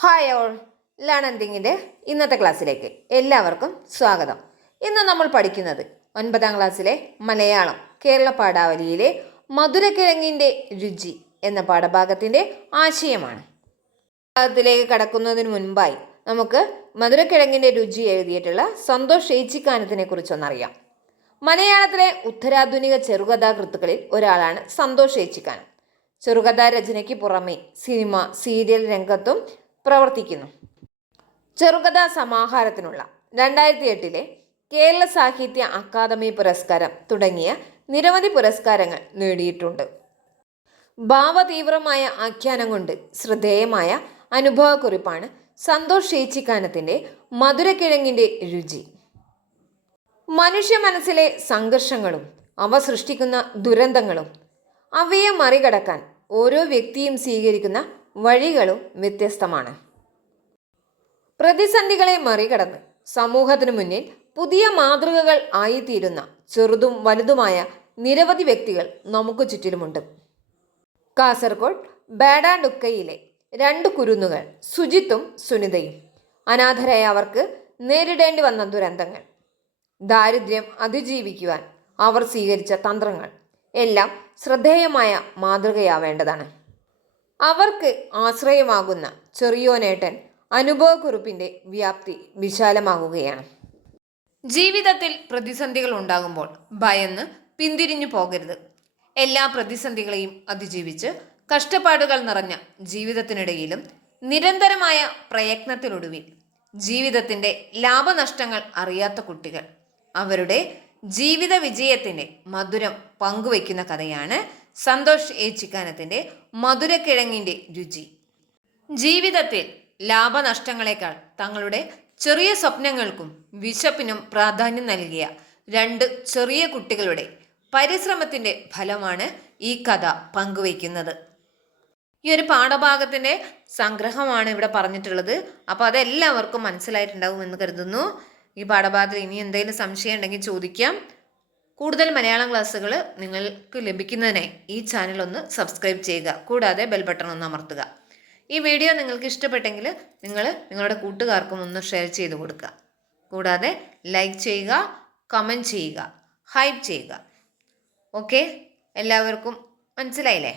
Hi all ലേണന്തിങ്ങിന്റെ ഇന്നത്തെ ക്ലാസ്സിലേക്ക് എല്ലാവർക്കും സ്വാഗതം. ഇന്ന് നമ്മൾ പഠിക്കുന്നത് ഒൻപതാം ക്ലാസ്സിലെ മലയാളം കേരള പാഠാവലിയിലെ മധുരക്കിഴങ്ങിന്റെ രുചി എന്ന പാഠഭാഗത്തിന്റെ ആശയമാണ്. ഭാഗത്തിലേക്ക് കടക്കുന്നതിന് മുൻപായി നമുക്ക് മധുരക്കിഴങ്ങിന്റെ രുചി എഴുതിയിട്ടുള്ള സന്തോഷ് ഏച്ചിക്കാനത്തിനെ കുറിച്ചൊന്നറിയാം. മലയാളത്തിലെ ഉത്തരാധുനിക ചെറുകഥാകൃത്തുക്കളിൽ ഒരാളാണ് സന്തോഷ് ഏച്ചിക്കാനം ചെറുകഥാ രചനയ്ക്ക് പുറമെ സിനിമ സീരിയൽ രംഗത്തും പ്രവർത്തിക്കുന്നു. ചെറുകഥാ സമാഹാരത്തിനുള്ള രണ്ടായിരത്തി എട്ടിലെ കേരള സാഹിത്യ അക്കാദമി പുരസ്കാരം തുടങ്ങിയ നിരവധി പുരസ്കാരങ്ങൾ നേടിയിട്ടുണ്ട്. ഭാവതീവ്രമായ ആഖ്യാനം കൊണ്ട് ശ്രദ്ധേയമായ അനുഭവക്കുറിപ്പാണ് സന്തോഷ് ഏച്ചിക്കാനത്തിന്റെ മധുരക്കിഴങ്ങിന്റെ രുചി. മനുഷ്യ മനസ്സിലെ സംഘർഷങ്ങളും അവ സൃഷ്ടിക്കുന്ന ദുരന്തങ്ങളും അവയെ മറികടക്കാൻ ഓരോ വ്യക്തിയും സ്വീകരിക്കുന്ന വഴികളും വ്യത്യസ്തമാണ്. പ്രതിസന്ധികളെ മറികടന്ന് സമൂഹത്തിനു മുന്നിൽ പുതിയ മാതൃകകൾ ആയിത്തീരുന്ന ചെറുതും വലുതുമായ നിരവധി വ്യക്തികൾ നമുക്ക് ചുറ്റിലുമുണ്ട്. കാസർഗോഡ് ബേഡാണ്ടുക്കയിലെ രണ്ട് കുരുന്നുകൾ സുജിത്തും സുനിതയും. അനാഥരായ അവർക്ക് നേരിടേണ്ടി വന്ന ദുരന്തങ്ങൾ. ദാരിദ്ര്യം അതിജീവിക്കുവാൻ അവർ സ്വീകരിച്ച തന്ത്രങ്ങൾ എല്ലാം ശ്രദ്ധേയമായ മാതൃകയാവേണ്ടതാണ്. അവർക്ക് ആശ്രയമാകുന്ന ചെറിയോനേട്ടൻ അനുഭവക്കുറിപ്പിന്റെ വ്യാപ്തി വിശാലമാകുകയാണ്. ജീവിതത്തിൽ പ്രതിസന്ധികൾ ഉണ്ടാകുമ്പോൾ ഭയന്ന് പിന്തിരിഞ്ഞു പോകരുത്. എല്ലാ പ്രതിസന്ധികളെയും അതിജീവിച്ച് കഷ്ടപ്പാടുകൾ നിറഞ്ഞ ജീവിതത്തിനിടയിലും നിരന്തരമായ പ്രയത്നത്തിനൊടുവിൽ ജീവിതത്തിന്റെ ലാഭനഷ്ടങ്ങൾ അറിയാത്ത കുട്ടികൾ അവരുടെ ജീവിത വിജയത്തിന്റെ മധുരം പങ്കുവയ്ക്കുന്ന കഥയാണ് സന്തോഷ് ഏച്ചിക്കാനത്തിന്റെ മധുരക്കിഴങ്ങിന്റെ രുചി. ജീവിതത്തിൽ ലാഭനഷ്ടങ്ങളെക്കാൾ തങ്ങളുടെ ചെറിയ സ്വപ്നങ്ങൾക്കും വിശപ്പിനും പ്രാധാന്യം നൽകിയ രണ്ട് ചെറിയ കുട്ടികളുടെ പരിശ്രമത്തിന്റെ ഫലമാണ് ഈ കഥ പങ്കുവയ്ക്കുന്നത്. ഈ ഒരു പാഠഭാഗത്തിന്റെ സംഗ്രഹമാണ് ഇവിടെ പറഞ്ഞിട്ടുള്ളത്. അപ്പോൾ അതെല്ലാവർക്കും മനസ്സിലായിട്ടുണ്ടാവും എന്ന് കരുതുന്നു. ഈ പാഠഭാഗത്തിൽ ഇനി എന്തെങ്കിലും സംശയം ഉണ്ടെങ്കിൽ ചോദിക്കാം. കൂടുതൽ മലയാളം ക്ലാസ്സുകൾ നിങ്ങൾക്ക് ലഭിക്കുന്നതിനായി ഈ ചാനൽ ഒന്ന് സബ്സ്ക്രൈബ് ചെയ്യുക. കൂടാതെ ബെൽ ബട്ടൺ ഒന്ന് അമർത്തുക. ഈ വീഡിയോ നിങ്ങൾക്ക് ഇഷ്ടപ്പെട്ടെങ്കിൽ നിങ്ങൾ നിങ്ങളുടെ കൂട്ടുകാർക്കും ഒന്ന് ഷെയർ ചെയ്ത് കൊടുക്കുക. കൂടാതെ ലൈക്ക് ചെയ്യുക കമന്റ് ചെയ്യുക ഹൈപ്പ് ചെയ്യുക. ഓക്കെ എല്ലാവർക്കും മനസ്സിലായില്ലേ?